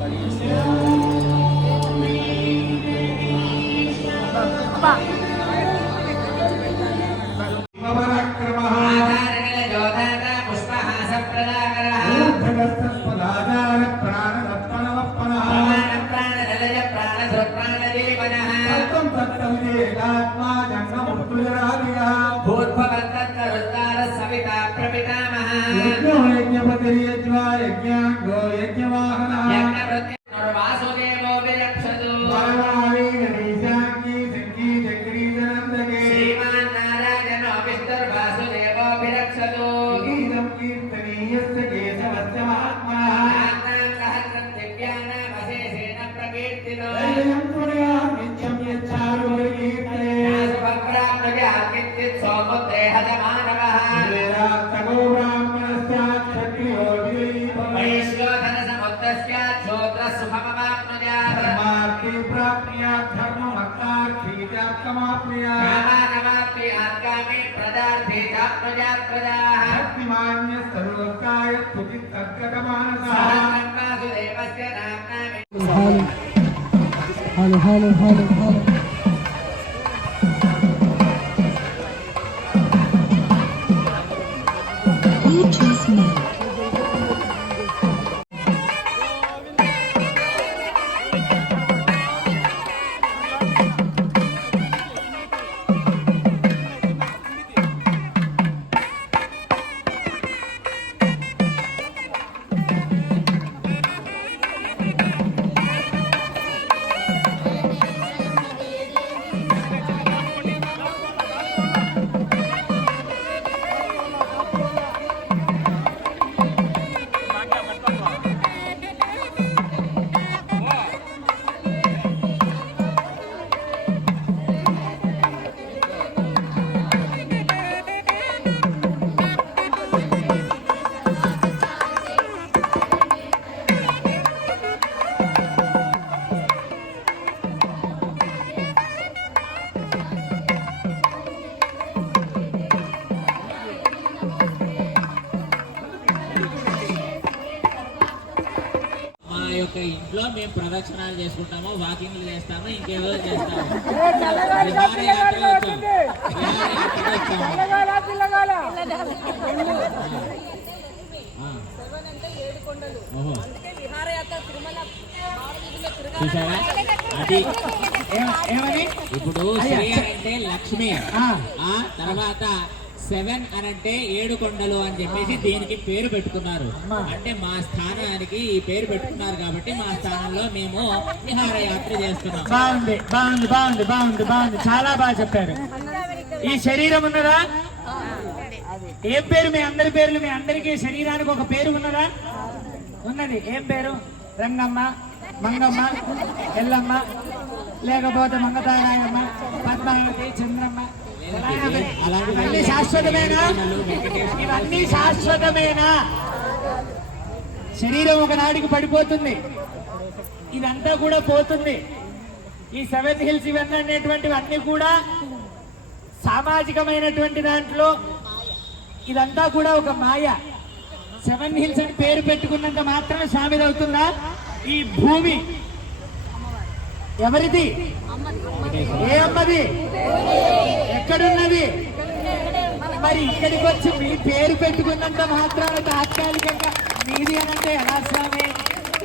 Hello. ఇంట్లో మేము ప్రదక్షిణాలు చేసుకుంటాము, వాకింగ్లు చేస్తాము, ఇంకేదో చేస్తాము. చూసారా అది ఏమని ఇప్పుడు శ్రీ అంటే లక్ష్మి, ఆ తర్వాత 7 అనంటే 7 కొండలు అని చెప్పేసి దీనికి పేరు పెట్టుకున్నారు. అంటే మా స్థానానికి ఈ పేరు పెట్టుకున్నారు కాబట్టి మా స్థానంలో మేము విహారయాత్ర చేస్తున్నాం. బాగుంది బాగుంది బాగుంది బాగుంది బాగుంది, చాలా బాగా చెప్పారు. ఈ శరీరం ఉన్నదా? ఏం పేరు మీ అందరి పేర్లు? మీ అందరికీ శరీరానికి ఒక పేరు ఉన్నదా? ఉన్నది. ఏం పేరు? రంగమ్మ, మంగమ్మ, ఎల్లమ్మ, లేకపోతే మంగతారాయమ్మ, పద్మావతి, చంద్రమ్మ. ఇవన్నీ శాశ్వతమేనా? ఇవన్నీ శాశ్వతమేనా? శరీరం ఒకనాడికి పడిపోతుంది, ఇదంతా కూడా పోతుంది. ఈ 7 హిల్స్ ఇవన్నీ అనేటువంటివి అన్ని కూడా సామాజికమైనటువంటి దాంట్లో ఇదంతా కూడా ఒక మాయ. 7 హిల్స్ అని పేరు పెట్టుకున్నంత మాత్రం సామిదవుతుందా? ఈ భూమి ఎవరిది? ఏ అమ్మది? ఎక్కడున్నది? మరి ఇక్కడికి వచ్చి మీ పేరు పెట్టుకున్నంత మాత్రాన తాత్కాలికంగా మీది అనంటే ఎలా స్వామి?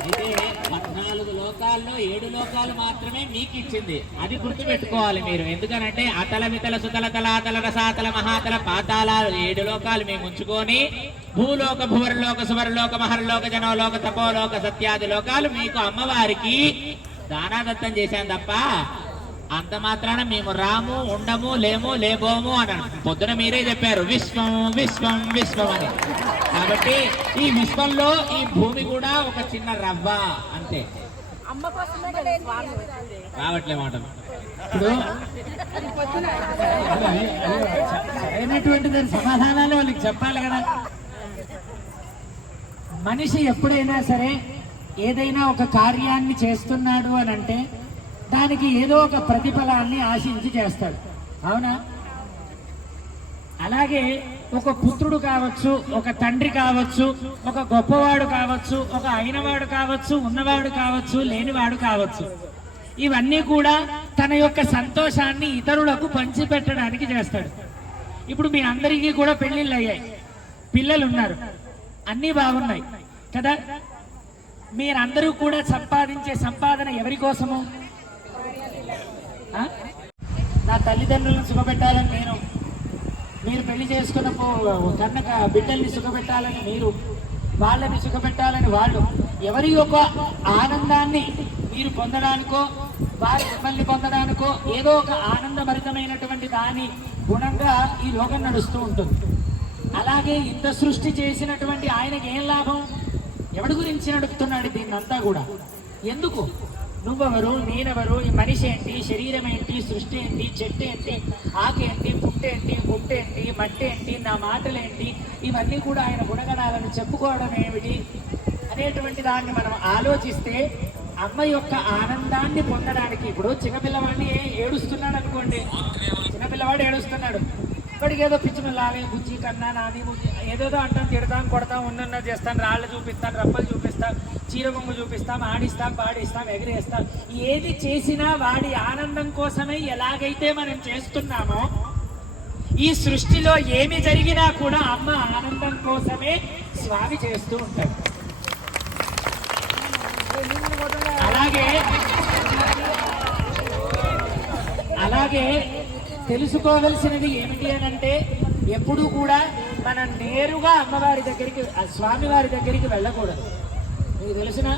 అయితే 14 లోకాల్లో 7 లోకాలు మాత్రమే మీకు ఇచ్చింది, అది గుర్తు పెట్టుకోవాలి మీరు. ఎందుకనంటే అతల మితల సుతల తలాతల రసాతల మహాతల పాతాళాలు 7 లోకాలు మేము ఉంచుకొని భూలోక, భువరలోక, సువరలోక, మహర్లోక, జనోలోక, తపోలోక, సత్యాది లోకాలు మీకు అమ్మవారికి దానాదత్తం చేశాను తప్ప అంత మాత్రాన మేము రాము, ఉండము, లేము, లేబోము అని పొద్దున మీరే చెప్పారు విశ్వం విశ్వం విశ్వం అని. కాబట్టి ఈ విశ్వంలో ఈ భూమి కూడా ఒక చిన్న రవ్వ అంతే. రావట్లే మాట ఇప్పుడు అయినటువంటి దాని సమాధానాలు వాళ్ళకి చెప్పాలి కదా. మనిషి ఎప్పుడైనా సరే ఏదైనా ఒక కార్యాన్ని చేస్తున్నాడు అని అంటే దానికి ఏదో ఒక ప్రతిఫలాన్ని ఆశించి చేస్తాడు, అవునా? అలాగే ఒక పుత్రుడు కావచ్చు, ఒక తండ్రి కావచ్చు, ఒక గొప్పవాడు కావచ్చు, ఒక అయినవాడు కావచ్చు, ఉన్నవాడు కావచ్చు, లేనివాడు కావచ్చు. ఇవన్నీ కూడా తన యొక్క సంతోషాన్ని ఇతరులకు పంచిపెట్టడానికి చేస్తాడు. ఇప్పుడు మీ అందరికీ కూడా పెళ్లిళ్ళు అయ్యాయి, పిల్లలు ఉన్నారు, అన్నీ బాగున్నాయి కదా. మీరందరూ కూడా సంపాదించే సంపాదన ఎవరి కోసము? నా తల్లిదండ్రులను సుఖపెట్టాలని నేను, మీరు పెళ్లి చేసుకున్న కన్నక బిడ్డల్ని సుఖపెట్టాలని మీరు, వాళ్ళని సుఖపెట్టాలని వాళ్ళు. ఎవరి యొక్క ఆనందాన్ని మీరు పొందడానికో, వారి మిమ్మల్ని పొందడానికో ఏదో ఒక ఆనందభరితమైనటువంటి దాని గుణంగా ఈ లోకం నడుస్తూ ఉంటుంది. అలాగే ఇంత సృష్టి చేసినటువంటి ఆయనకి ఏం లాభం? ఎవడి గురించి నడుపుతున్నాడు దీన్నంతా కూడా? ఎందుకు? నువ్వెవరు, నేనెవరు, ఈ మనిషి ఏంటి, శరీరం ఏంటి, సృష్టి ఏంటి, చెట్టు ఏంటి, ఆకేంటి, పుట్టేంటి, గుట్టేంటి, మట్టి ఏంటి, నా మాటలేంటి, ఇవన్నీ కూడా ఆయన గుణగణాలను చెప్పుకోవడం ఏమిటి అనేటువంటి దాన్ని మనం ఆలోచిస్తే అమ్మ యొక్క ఆనందాన్ని పొందడానికి, ఇప్పుడు చిన్నపిల్లవాడిని ఏడుస్తున్నాడు అనుకోండి, చిన్నపిల్లవాడు ఏడుస్తున్నాడు, ఇప్పటికి ఏదో పిచ్చిమిల్లాగే బుజ్జి కన్నా నాది బుజ్జి ఏదోదో అంటాం, తిడతాం, కొడతాం, ఉన్నన్న చేస్తాను, రాళ్ళు చూపిస్తాను, రప్పలు చూపిస్తాం, చీరబొమ్మ చూపిస్తాం, ఆడిస్తాం, పాడిస్తాం, ఎగిరేస్తాం. ఏది చేసినా వాడి ఆనందం కోసమే ఎలాగైతే మనం చేస్తున్నామో, ఈ సృష్టిలో ఏమి జరిగినా కూడా అమ్మ ఆనందం కోసమే స్వామి చేస్తూ ఉంటాడు. అలాగే తెలుసుకోవలసినది ఏమిటి అని అంటే, ఎప్పుడూ కూడా మనం నేరుగా అమ్మవారి దగ్గరికి, స్వామివారి దగ్గరికి వెళ్ళకూడదు. మీకు తెలుసునా?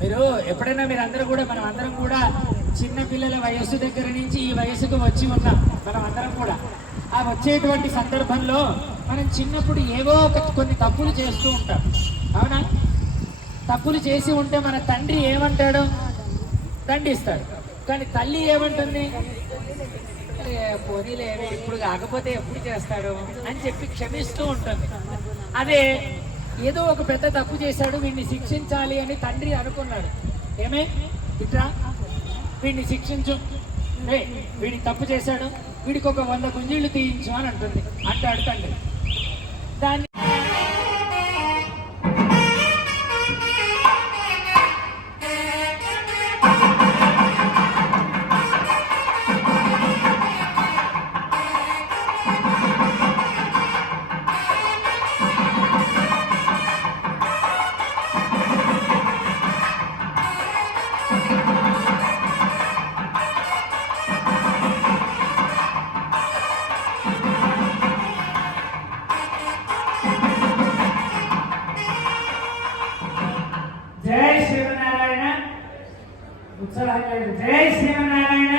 మీరు ఎప్పుడైనా మీరందరూ కూడా, మనం అందరం కూడా చిన్నపిల్లల వయస్సు దగ్గర నుంచి ఈ వయసుకు వచ్చి ఉన్నాం మనం అందరం కూడా. ఆ వచ్చేటువంటి సందర్భంలో మనం చిన్నప్పుడు ఏవో కొన్ని తప్పులు చేస్తూ ఉంటాం, అవునా? తప్పులు చేసి ఉంటే మన తండ్రి ఏమంటాడు? దండిస్తాడు. కానీ తల్లి ఏమంటుంది? పోనీలేవే, ఇప్పుడు కాకపోతే ఎప్పుడు చేస్తాడు అని చెప్పి క్షమిస్తూ ఉంటుంది. అదే ఏదో ఒక పెద్ద తప్పు చేశాడు, వీడిని శిక్షించాలి అని తండ్రి అనుకున్నాడు, ఏమే ఇట్రా వీడిని శిక్షించు, వీడి తప్పు చేశాడు, వీడికి ఒక 100 గుంజీళ్ళు తీయించు అని అంటాడు తండ్రి. దాన్ని జై శ్రీమన్నారాయణ,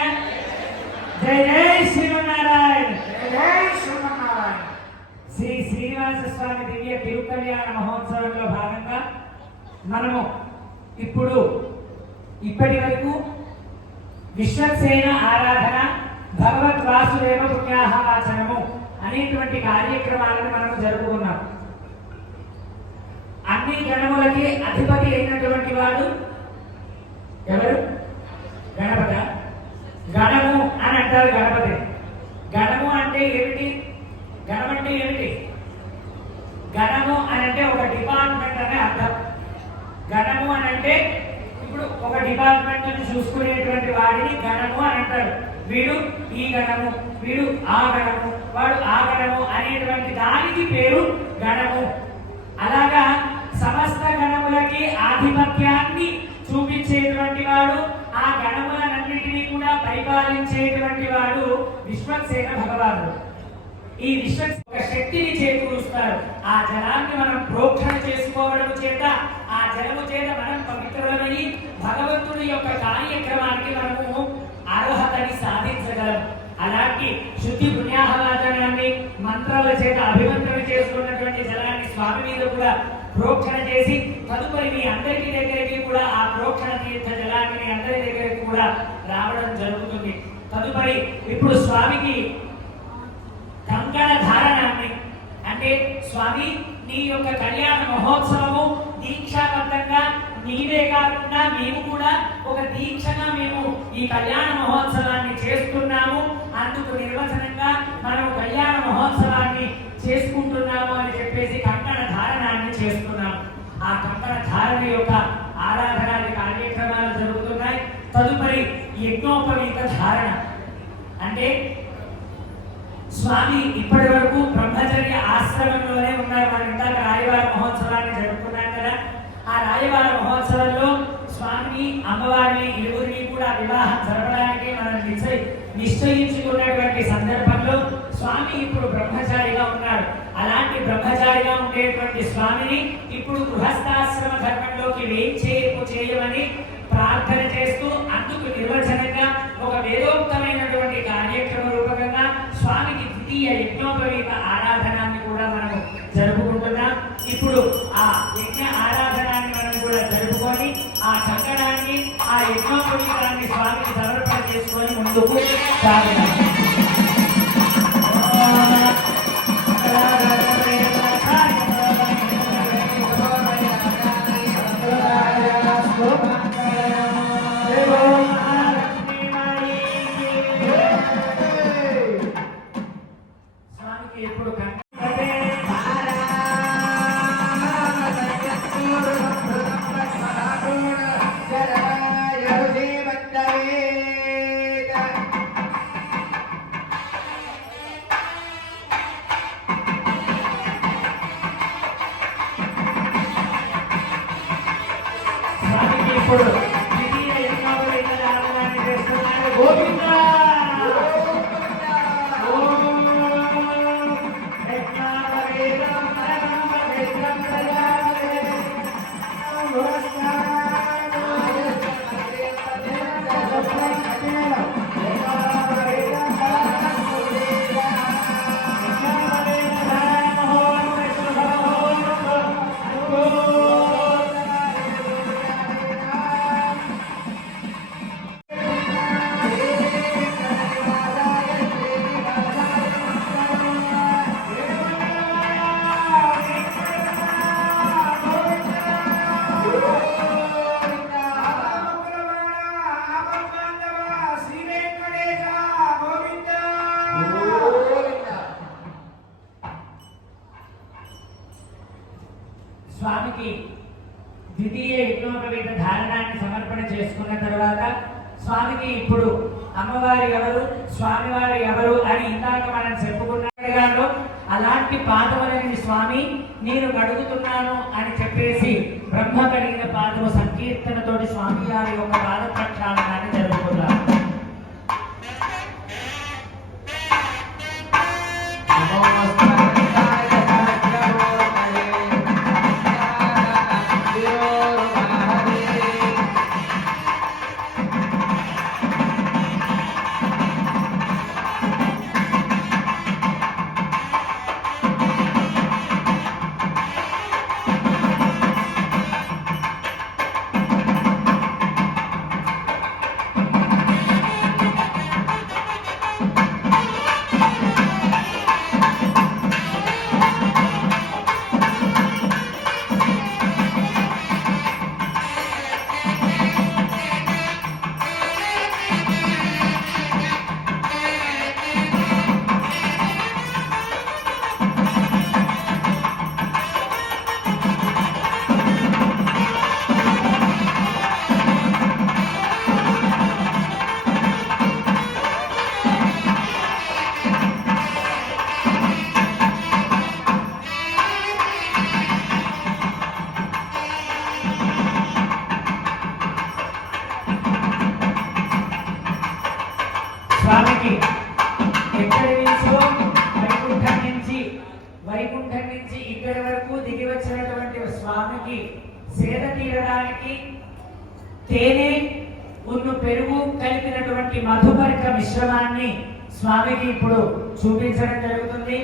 జై జై శ్రీమన్నారాయణ, జై శ్రీమన్నారాయణ. శ్రీ శ్రీనివాస స్వామి దివ్య తిరుకల్యాణ మహోత్సవంలో భాగంగా మనము ఇప్పటి వరకు విశ్వక్సేన ఆరాధన, భగవద్ వాసుదేవ పుణ్యాహవాచనము అనేటువంటి కార్యక్రమాలను మనము జరుపుకున్నాం. అన్ని గణములకి అధిపతి అయినటువంటి వాడు ఎవరు? గణపతి. గణము అని అంటారు గణపతి. గణము అంటే ఏమిటి? గణం అంటే ఏమిటి? గణము అని అంటే ఒక డిపార్ట్మెంట్ అనే అర్థం. గణము అని అంటే ఇప్పుడు ఒక డిపార్ట్మెంట్ ని చూసుకునేటువంటి వాడిని గణము అని అంటారు. వీడు ఈ గణము, వీడు ఆ గణము, వాడు ఆ గణము అనేటువంటి దానికి పేరు గణము. అలాగా సమస్త గణములకి ఆధిపత్యాన్ని చూపించేటువంటి వాడు, ఆ గణములన్నింటినీ కూడా పరిపాలించేటువంటి వాడు విశ్వక్సేన భగవానుడు. ఈ విశ్వక్సేన శక్తిని చేకూరుస్తారు. ఆ జలాన్ని మనం ప్రోక్షణ చేసుకోవడం చేత, ఆ జలము చేత మనం పవిత్రులమని భగవంతుడి యొక్క కార్యక్రమానికి మనము అర్హతని సాధించగలం. అలాంటి శుద్ధి పుణ్యాహవాచనాన్ని మంత్రాల చేత అభిమంత్రణ చేసుకున్నటువంటి జలాన్ని స్వామి మీద కూడా ప్రోక్షణ చేసి, తదుపరి మీ అందరి దగ్గరికి కూడా ఆ ప్రోక్షణ తీర్థ జలాన్ని మీ అందరి దగ్గరికి కూడా రావడం జరుగుతుంది. తదుపరి ఇప్పుడు స్వామికి కంకణ ధారణాన్ని, అంటే స్వామి నీ యొక్క కళ్యాణ మహోత్సవము దీక్షాబద్ధంగా నీవే కాకుండా మేము కూడా ఒక దీక్షగా మేము ఈ కళ్యాణ మహోత్సవాన్ని చేస్తున్నాము. అందుకు నిర్వచనంగా మనం కళ్యాణ మహోత్సవాన్ని చేసుకుంటున్నాము అని చెప్పేసి కంకణ ధారణాన్ని చేస్తున్నాము. ఆ కంకణ ధారణ యొక్క ఆరాధనాది కార్యక్రమాలు జరుగుతున్నాయి. తదుపరి యజ్ఞోపవీత ధారణ అంటే స్వామి ఇప్పటి వరకు బ్రహ్మచర్య ఆశ్రమంలోనే ఉన్నారు. మనం ఇందాక రాయవార మహోత్సవాన్ని జరుపుకున్నాం కదా. ఆ రాయవార మహోత్సవంలో స్వామిని అమ్మవారిని ఇరువురిని కూడా వివాహం జరపడానికి మనం నిశ్చయించుకున్నటువంటి సందర్భంలో స్వామి ఇప్పుడు బ్రహ్మచారిగా ఉన్నారు. అలాంటి బ్రహ్మచారిగా ఉండేటువంటి స్వామిని ఇప్పుడు గృహస్థాశ్రమ ధర్మంలోకి చేయమని ప్రార్థన చేస్తూ అందుకు నిర్వచనంగా ఒక వేదోక్తమైనటువంటి కార్యక్రమ రూపకంగా స్వామికి ద్వితీయ యజ్ఞోపవీత ఆరాధనాన్ని కూడా మనం జరుపుకుంటున్నాం. ఇప్పుడు ఆ యజ్ఞ ఆరాధనాన్ని మనం కూడా జరుపుకొని ఆ కంకణాన్ని ఆ యజ్ఞోపవీతాన్ని స్వామికి సమర్పణ చేసుకొని ముందుకు సాగుతాం. ఇప్పుడు ద్వితీయ యజ్ఞోపవీత ఆరాధనాన్ని చేస్తున్నారు. గోవింద స్వామికి ద్వితీయ యజ్ఞోపవీత ధారణాన్ని సమర్పణ చేసుకున్న తర్వాత స్వామికి ఇప్పుడు అమ్మవారి ఎవరు స్వామివారి ఎవరు అని ఇందాక మనం చెప్పుకున్నాడు. అలాంటి పాదములని స్వామి నేను అడుగుతున్నాను అని చెప్పేసి బ్రహ్మ కలిగిన పాదము సంకీర్తనతోటి స్వామి వారి యొక్క పాద ప్రక్షాళనాన్ని జరుపుకున్నారు. స్వామికి ఎక్కడి నుంచో వైకుంఠం నుంచి ఇక్కడి వరకు దిగి వచ్చినటువంటి స్వామికి సేద తీరడానికి తేనె ఉన్ను పెరుగు కలిపినటువంటి మధుపరిక మిశ్రమాన్ని స్వామికి ఇప్పుడు చూపించడం జరుగుతుంది.